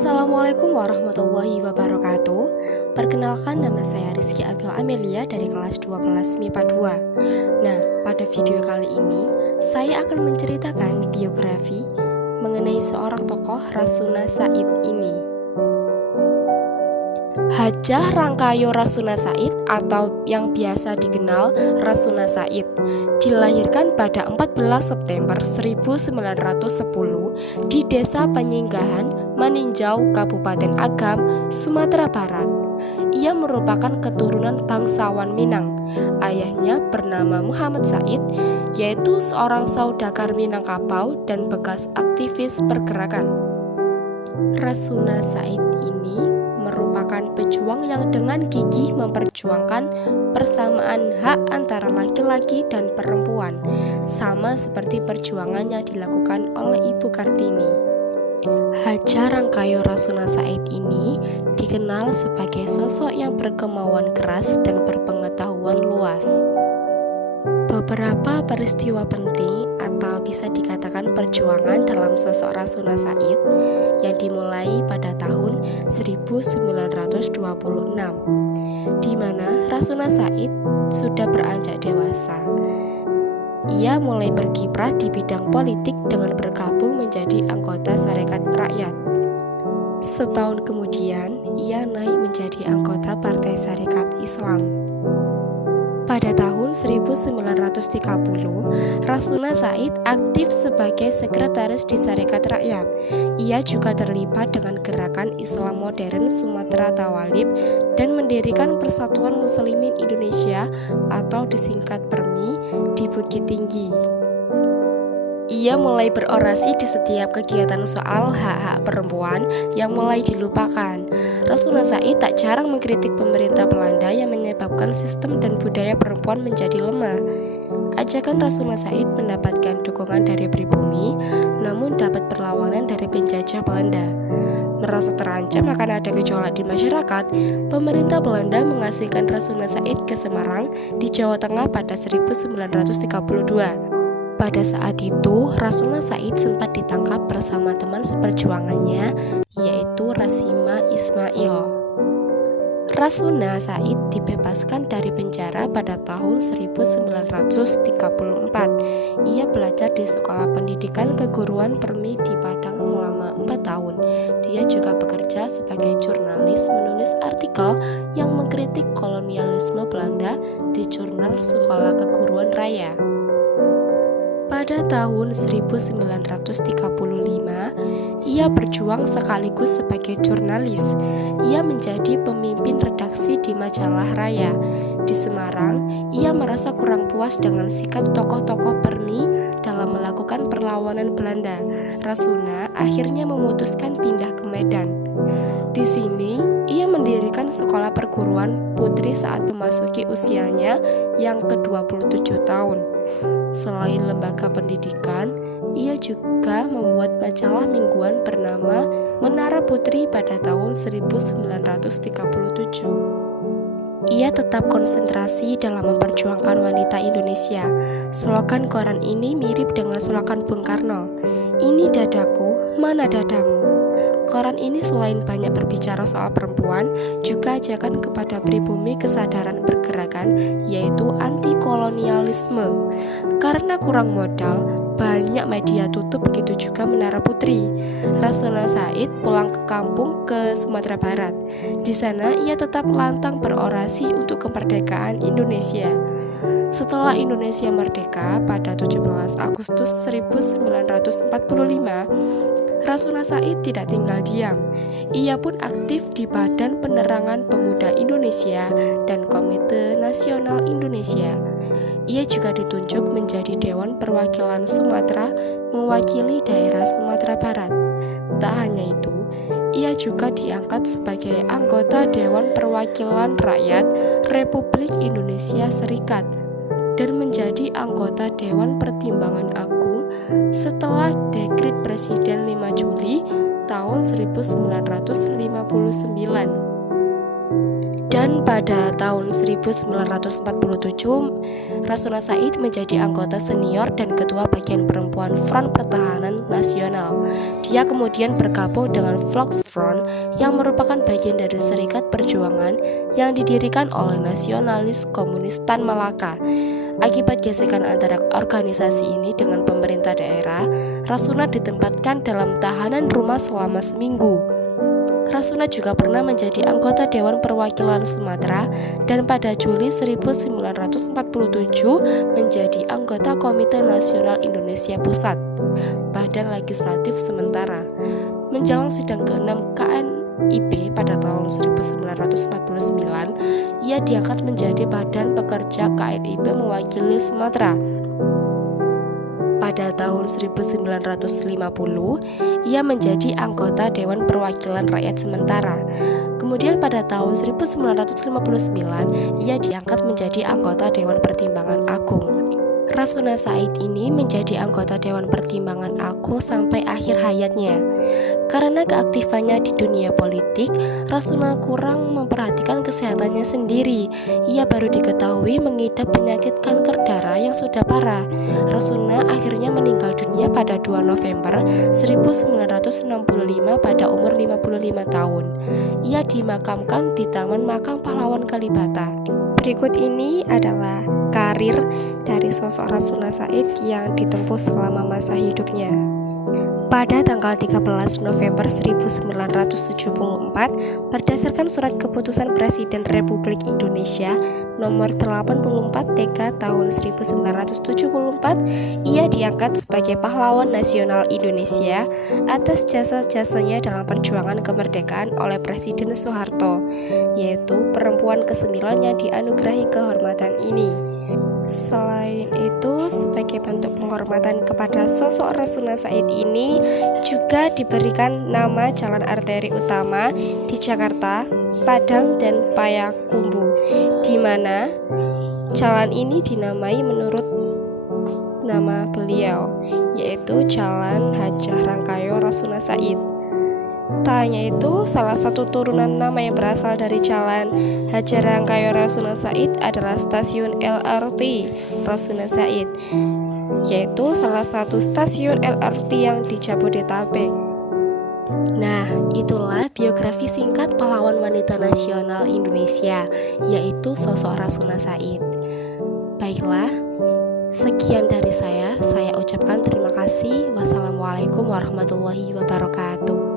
Assalamualaikum warahmatullahi wabarakatuh. Perkenalkan, nama saya Rizky Abil Amelia dari kelas 12 MIPA 2. Nah, pada video kali ini saya akan menceritakan biografi mengenai seorang tokoh Rasuna Said ini. Hajah Rangkayo Rasuna Said atau yang biasa dikenal Rasuna Said dilahirkan pada 14 September 1910 di Desa Penyinggahan, Maninjau, Kabupaten Agam, Sumatera Barat. Ia merupakan keturunan bangsawan Minang. Ayahnya bernama Muhammad Said, yaitu seorang saudagar Minangkabau dan bekas aktivis pergerakan. Rasuna Said ini merupakan pejuang yang dengan gigih memperjuangkan persamaan hak antara laki-laki dan perempuan, sama seperti perjuangan yang dilakukan oleh Ibu Kartini. Hajah Rangkayo Rasuna Said ini dikenal sebagai sosok yang berkemauan keras dan berpengetahuan luas. Beberapa peristiwa penting atau bisa dikatakan perjuangan dalam sosok Rasuna Said yang dimulai pada tahun 1926, di mana Rasuna Said sudah beranjak dewasa. Ia mulai berkiprah di bidang politik dengan bergabung menjadi anggota Sarekat Rakyat. Setahun kemudian, ia naik menjadi anggota Partai Sarekat Islam. Pada tahun 1930, Rasuna Said aktif sebagai sekretaris di Sarekat Rakyat. Ia juga terlibat dengan gerakan Islam modern Sumatera Tawalib dan mendirikan Persatuan Muslimin Indonesia atau disingkat PERMI di Bukit Tinggi. Ia mulai berorasi di setiap kegiatan soal hak-hak perempuan yang mulai dilupakan. Rasuna Said tak jarang mengkritik pemerintah Belanda yang menyebabkan sistem dan budaya perempuan menjadi lemah. Ajakan Rasuna Said mendapatkan dukungan dari pribumi, namun dapat perlawanan dari penjajah Belanda. Merasa terancam akan ada gejolak di masyarakat, pemerintah Belanda mengasingkan Rasuna Said ke Semarang di Jawa Tengah pada 1932. Pada saat itu, Rasuna Said sempat ditangkap bersama teman seperjuangannya, yaitu Rasima Ismail. Rasuna Said dibebaskan dari penjara pada tahun 1934. Ia belajar di Sekolah Pendidikan Keguruan PERMI di Padang selama 4 tahun. Dia juga bekerja sebagai jurnalis, menulis artikel yang mengkritik kolonialisme Belanda di jurnal Sekolah Keguruan Raya. Pada tahun 1935, ia berjuang sekaligus sebagai jurnalis. Ia menjadi pemimpin redaksi di majalah Raya. Di Semarang, ia merasa kurang puas dengan sikap tokoh-tokoh PERMI dalam melakukan perlawanan Belanda. Rasuna akhirnya memutuskan pindah ke Medan. Di sini, ia mendirikan sekolah perguruan putri saat memasuki usianya yang ke-27 tahun. Selain lembaga pendidikan, ia juga membuat majalah mingguan bernama Menara Putri pada tahun 1937. Ia tetap konsentrasi dalam memperjuangkan wanita Indonesia. Slogan koran ini mirip dengan slogan Bung Karno, "Ini dadaku, mana dadamu?" Koran ini selain banyak berbicara soal perempuan, juga ajakan kepada pribumi kesadaran pergerakan, yaitu anti-kolonialisme. Karena kurang modal, banyak media tutup, begitu juga Menara Putri. Rasuna Said pulang ke kampung ke Sumatera Barat. Di sana ia tetap lantang berorasi untuk kemerdekaan Indonesia. Setelah Indonesia merdeka pada 17 Agustus 1945, Rasuna Said tidak tinggal diam. Ia pun aktif di Badan Penerangan Pemuda Indonesia dan Komite Nasional Indonesia. Ia juga ditunjuk menjadi Dewan Perwakilan Sumatera, mewakili daerah Sumatera Barat. Tak hanya itu, ia juga diangkat sebagai anggota Dewan Perwakilan Rakyat Republik Indonesia Serikat dan menjadi anggota Dewan Pertimbangan Agung setelah dekret Presiden 5 Juli tahun 1959. Dan pada tahun 1947, Rasuna Said menjadi anggota senior dan ketua bagian perempuan Front Pertahanan Nasional. Dia kemudian bergabung dengan Volksfront yang merupakan bagian dari Serikat Perjuangan yang didirikan oleh nasionalis komunis Tan Malaka. Akibat gesekan antara organisasi ini dengan pemerintah daerah, Rasuna ditempatkan dalam tahanan rumah selama seminggu. Rasuna juga pernah menjadi anggota Dewan Perwakilan Sumatera dan pada Juli 1947 menjadi anggota Komite Nasional Indonesia Pusat, Badan Legislatif Sementara. Menjelang sidang ke-6 KNIB pada tahun 1949, ia diangkat menjadi Badan Pekerja KNIB mewakili Sumatera. Pada tahun 1950, ia menjadi anggota Dewan Perwakilan Rakyat Sementara. Kemudian pada tahun 1959, ia diangkat menjadi anggota Dewan Pertimbangan Agung. Rasuna Said ini menjadi anggota Dewan Pertimbangan Agung sampai akhir hayatnya. Karena keaktifannya di dunia politik, Rasuna kurang memperhatikan kesehatannya sendiri. Ia baru diketahui mengidap penyakit kanker darah yang sudah parah. Rasuna akhirnya meninggal dunia pada 2 November 1965 pada umur 55 tahun. Ia dimakamkan di Taman Makam Pahlawan Kalibata. Berikut ini adalah karir dari sosok Rasuna Said yang ditempuh selama masa hidupnya. Pada tanggal 13 November 1974, berdasarkan Surat Keputusan Presiden Republik Indonesia nomor 84 TK tahun 1974, ia diangkat sebagai pahlawan nasional Indonesia atas jasa-jasanya dalam perjuangan kemerdekaan oleh Presiden Soeharto, yaitu perempuan ke-9 yang dianugerahi kehormatan ini. Selain itu, sebagai bentuk penghormatan kepada sosok Rasuna Said ini juga diberikan nama jalan arteri utama di Jakarta, Padang, dan Payakumbuh, di mana jalan ini dinamai menurut nama beliau, yaitu Jalan Hajah Rangkayo Rasuna Said. Tak hanya itu, salah satu turunan nama yang berasal dari Jalan Hajah Rangkayo Rasuna Said adalah stasiun LRT Rasuna Said, yaitu salah satu stasiun LRT yang di Jabodetabek. Nah, itulah biografi singkat pahlawan wanita nasional Indonesia, yaitu sosok Rasuna Said. Baiklah, sekian dari saya ucapkan terima kasih. Wassalamualaikum warahmatullahi wabarakatuh.